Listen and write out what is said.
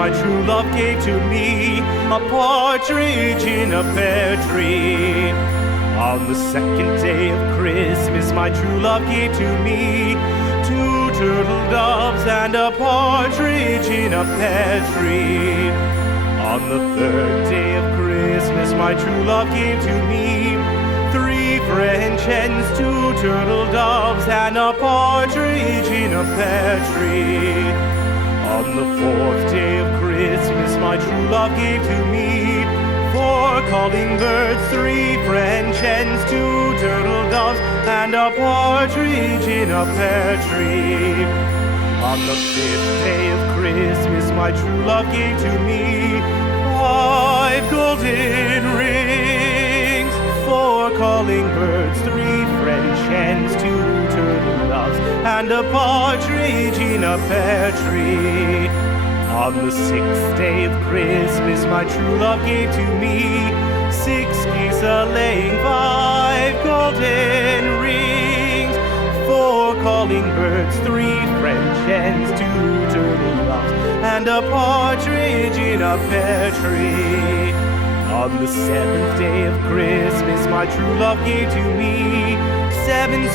my true love gave to me a partridge in a pear tree. On the second day of Christmas, my true love gave to me two turtle doves and a partridge in a pear tree. On the third day of Christmas, my true love gave to me three French hens, two turtle doves, and a partridge in a pear tree. On the fourth day of Christmas, my true love gave to me four calling birds, three French hens, two turtle doves, and a partridge in a pear tree. On the fifth day of Christmas, my true love gave to me five golden rings, four calling birds, three French hens, two turtle doves, and a partridge in a pear tree. On the sixth day of Christmas, my true love gave to me six geese a-laying, five golden rings, four calling birds, three French hens, two turtle doves, and a partridge in a pear tree. On the seventh day of Christmas, my true love gave to me seven